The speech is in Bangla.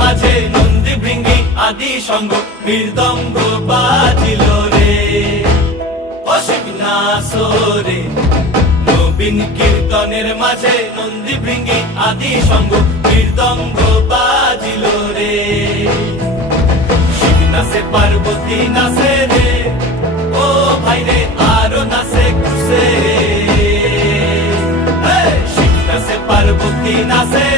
মাঝে নন্দী ভৃঙ্গি আদি সঙ্গ মৃদঙ্গ বাজিল রে। অসীম নাসরে নবীন কীর্তনের মাঝে নন্দী ভৃঙ্গি আদি সঙ্গ মৃদঙ্গ বাজিল রে। শিব নাচে পার্বতী নাচে রে, ও ভাই রে আরো নাচে খুশে। শিব নাচে পার্বতী নাচে